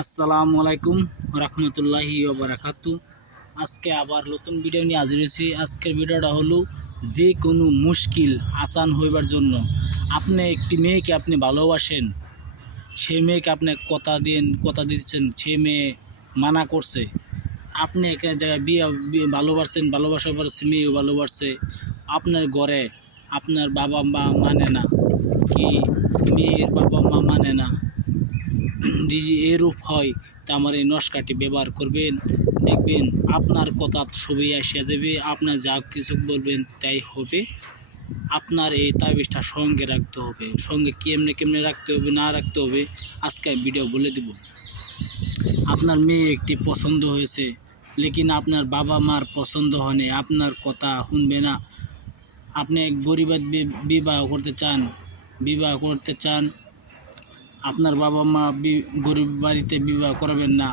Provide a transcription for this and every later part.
আসসালামু আলাইকুম রহমতুল্লাহি বারাকাতু আজকে আবার নতুন ভিডিও নিয়ে হাজির হয়েছি। আজকের ভিডিওটা হলো যে কোনো মুশকিল আসান হইবার জন্য। আপনি একটি মেয়েকে আপনি ভালোবাসেন সেই মেয়েকে আপনি কথা দিন কথা দিচ্ছেন, সে মেয়ে মানা করছে। আপনি এক জায়গায় বিয়ে ভালোবাসছেন ভালোবাসার পর সে মেয়েও ভালোবাসছে আপনার ঘরে আপনার বাবা মা মানে না, কি মেয়ের বাবা মা মানে না। যদি এরূপ হয়, তা আমার এই নস্কাটি ব্যবহার করবেন। দেখবেন আপনার কথা ছবি আসিয়া যাবে, আপনার যা কিছু বলবেন তাই হবে। আপনার এই তাবিজটা সঙ্গে রাখতে হবে। সঙ্গে কেমনে কেমনে রাখতে হবে, না রাখতে হবে, আজকে ভিডিও বলে দেব। আপনার মেয়ে একটি পছন্দ হয়েছে, লেকিন আপনার বাবা মার পছন্দ হয়নি। আপনার কথা শুনবে না। আপনি গরিবাদ বি- বিবাহ করতে চান, বিবাহ করতে চান আপনার বাবা মা গরিব বাড়িতে বিবাহ করাবেন না,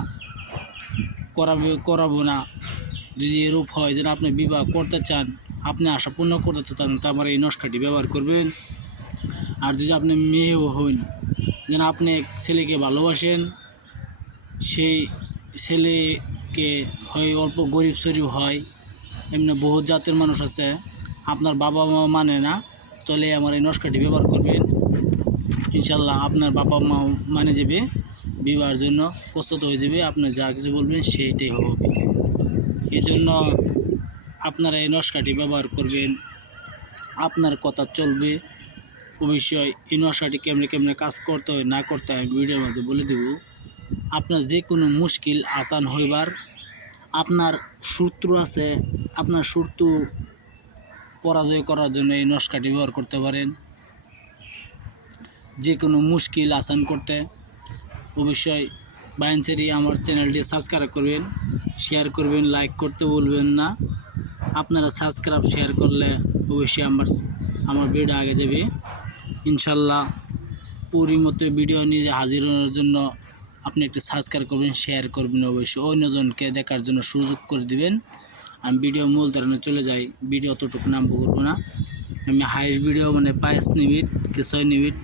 করাবে, করাবো না। যদি এরূপ হয় যেন আপনি বিবাহ করতে চান, আপনি আশা পূর্ণ করতে চান, তা আমার এই নস্কাটি ব্যবহার করবেন। আর যদি আপনি মেয়েও হন, যেন আপনি এক ছেলেকে ভালোবাসেন, সেই ছেলেকে হয় অল্প গরিব শরীফ হয়, এমনি বহুত জাতের মানুষ আছে, আপনার বাবা মা মানে না, তাহলে আমার এই নস্কাটি ব্যবহার করবেন। ইনশাল্লাহ আপনার বাবা মা মানে যাবে, বিবাহের জন্য প্রস্তুত হয়ে যাবে, আপনি যা কিছু বলবেন সেইটাই হবে। এই জন্য আপনারা এই নস্কাটি ব্যবহার করবেন, আপনার কথা চলবে। অবশ্যই এই নস্কাটি কেমনে কেমনে কাজ করতে হয়, না করতে হয় ভিডিওর মাঝে বলে দেব। আপনার যে কোনো মুশকিল, আসান হইবার আপনার শত্রু আছে, আপনার শত্রু পরাজয় করার জন্য এই নস্কাটি ব্যবহার করতে পারেন। যে কোনো মুশকিল আসান করতে অবশ্যই বায়ানসেরি আমার চ্যানেলটি সাবস্ক্রাইব করবেন, শেয়ার করবেন, লাইক করতে বলবেন না। আপনারা সাবস্ক্রাইব, শেয়ার করলে অবশ্যই আমার আমার ভিডিও আগে যাবে। ইনশাল্লাহ পুরি মতো ভিডিও নিয়ে হাজির হওয়ার জন্য আপনি একটু সাবস্ক্রাইব করবেন, শেয়ার করবেন অবশ্যই। অন্যজনকে দেখার জন্য সুযোগ করে দিবেন। আমি ভিডিও মূল ধরনে চলে যাই, ভিডিও অতটুকু নামবো করব না। আমি হাইস্ট ভিডিও মানে পাঁচ মিনিট কি ছয় মিনিট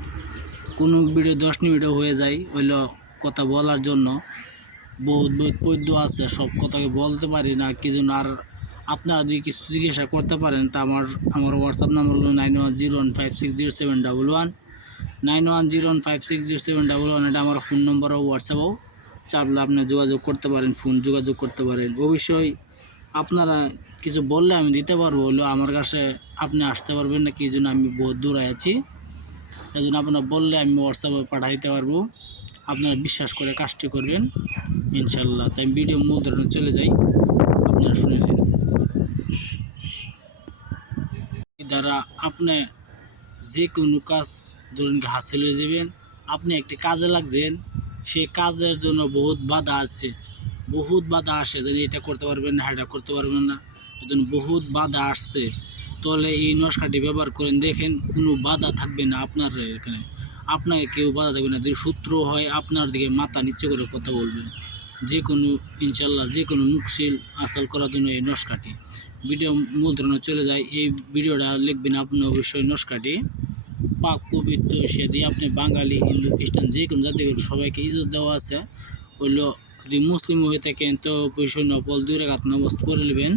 কোনো ভিডিও দশ মিনিটও হয়ে যায় হইল কথা বলার জন্য। বহুত বহুত পদ্য আছে, সব কথাকে বলতে পারি না, কি জন্য আর আপনারা যদি কিছু জিজ্ঞাসা করতে পারেন, তা আমার আমার হোয়াটসঅ্যাপ নাম্বার হলো nine one zero one five six zero seven double one nine one zero one five six zero seven double one এটা আমার ফোন নম্বরও হোয়াটসঅ্যাপও চাপলে আপনি যোগাযোগ করতে পারেন ফোন যোগাযোগ করতে পারেন। অবশ্যই আপনারা কিছু বললে আমি দিতে পারব হলো আমার কাছে আপনি আসতে পারবেন না, কি জন্য আমি বহুত দূরে আছি। এই জন্য আপনারা বললে আমি হোয়াটসঅ্যাপে পাঠাইতে পারব। আপনারা বিশ্বাস করে কাজটি করবেন, ইনশাল্লাহ। তাই ভিডিও মূল ধরনের চলে যাই। আপনারা শুনে নিন। দ্বারা আপনি যে কোনো কাজ ধরুন হাসিল হয়ে যাবেন, আপনি একটি কাজে লাগছেন সেই কাজের জন্য বহুত বাধা আসছে বহুত বাধা আসে যে এটা করতে পারবেন না এটা করতে পারবেন না। এই জন্য বহুত বাধা আসছে। তাহলে এই নস্কাটি ব্যবহার করেন, দেখেন কোনো বাধা থাকবে না আপনার এখানে। আপনাকে কেউ বাধা দেবে না, যদি সূত্র হয়, আপনার দিকে মাথা নিচে করে কথা বলবে। যে কোনো ইনশাল্লাহ যে কোনো মুখশিল আসাল করার জন্য এই নস্কাটি। ভিডিও ধরনের চলে যায়, এই ভিডিওটা লিখবেন আপনি অবশ্যই নস্কাটি। পাক, পবিত্র সে দিয়ে আপনি বাঙালি, হিন্দু, খ্রিস্টান যে কোনো জাতি সবাইকে ইজ্জত দেওয়া আছে। হইল, যদি মুসলিম হয়ে থাকেন, তো অবশ্যই নফল দুই রেখাত নবস্ত করে নেবেন।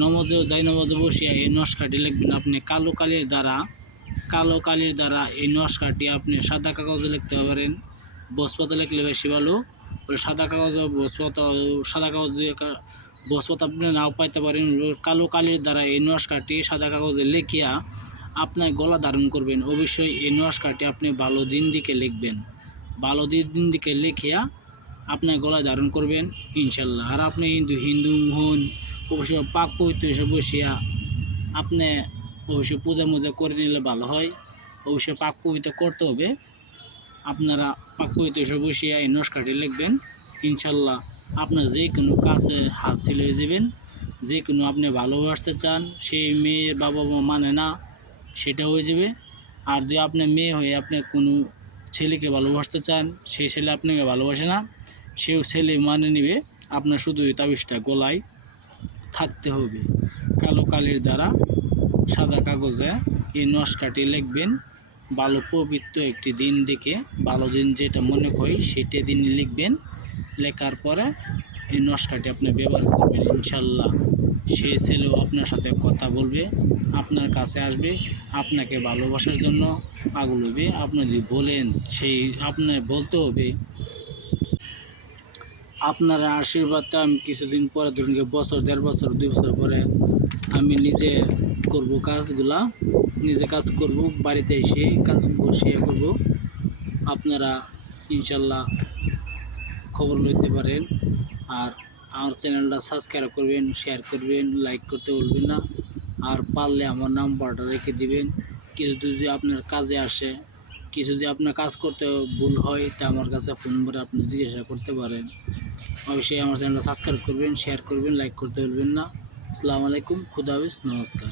নমজেও যাই নমজে বসিয়া এই নস্কাটি লিখবেন আপনি। কালো কালির দ্বারা, কালো কালির দ্বারা এই নস্কাটি আপনি সাদা কাগজে লিখতে পারেন। বসপাতা লিখলে বেশি ভালো। সাদা কাগজ বসপাতা, সাদা কাগজ দিয়ে বসপাতা আপনি নাও পাইতে পারেন। কালো কালির দ্বারা এই নস্কাটি সাদা কাগজে লিখিয়া আপনার গলা ধারণ করবেন। অবশ্যই এই নস্কাটি আপনি ভালো দিন দিকে লিখবেন। ভালো দিন দিকে লিখিয়া আপনার গলায় ধারণ করবেন, ইনশাল্লাহ। আর আপনি হিন্দু হিন্দু হন অবশ্যই পাক পবিত্র এসে বসিয়া আপনি অবশ্যই পূজা মুজা করে নিলে ভালো হয়। অবশ্যই পাক পবিত্র করতে হবে। আপনারা পাক পবিত্র এসে বসিয়া এই নস্কাটি লিখবেন। ইনশাল্লাহ আপনার যে কোনো কাজে হাসিল হয়ে যাবেন। যে কোনো আপনি ভালোবাসতে চান, সেই মেয়ের বাবা মা মানে না, সেটা হয়ে যাবে। আর যদি আপনার মেয়ে হয়ে আপনি কোনো ছেলেকে ভালোবাসতে চান, সেই ছেলে আপনাকে ভালোবাসে না। সেও ছেলে মানে নেবে। আপনার শুধু তাবিজটা গলায়। থাকতে হবে। কালো কালির দ্বারা সাদা কাগজে এই নস্কাটি লিখবেন। ভালো পবিত্র একটি দিন দেখে, ভালো দিন যেটা মনে করি সেটা দিন লিখবেন। লেখার পরে এই নস্কাটি আপনি ব্যবহার করবেন ইনশাল্লাহ। সেই ছেলেও আপনার সাথে কথা বলবে, আপনার কাছে আসবে, আপনাকে ভালোবাসার জন্য পাগল হবে। আপনি যদি বলেন সেই আপনার বলতে হবে আপনার আশীর্বাদটা আমি কিছুদিন পরে, ধরুন বছর, দেড় বছর, দুই বছর পরে আমি নিজে করব কাজগুলা, নিজে কাজ করব, বাড়িতে এসে কাজ বসিয়ে করব। আপনারা ইনশাল্লাহ খবর লইতে পারেন। আর আমার চ্যানেলটা সাবস্ক্রাইব করবেন শেয়ার করবেন লাইক করতে ভুলবেন না। আর পারলে আমার নাম্বারটা রেখে দিবেন। কিছু যদি আপনার কাজে আসে, কিছু যদি আপনার কাজ করতে ভুল হয়, তা আমার কাছে ফোন করে আপনি জিজ্ঞাসা করতে পারেন। অবশ্যই আমার চ্যানেলটা সাবস্ক্রাইব করবেন শেয়ার করবেন লাইক করতে ভুলবেন না। আসসালামু আলাইকুম, খুদা হাফিজ, নমস্কার।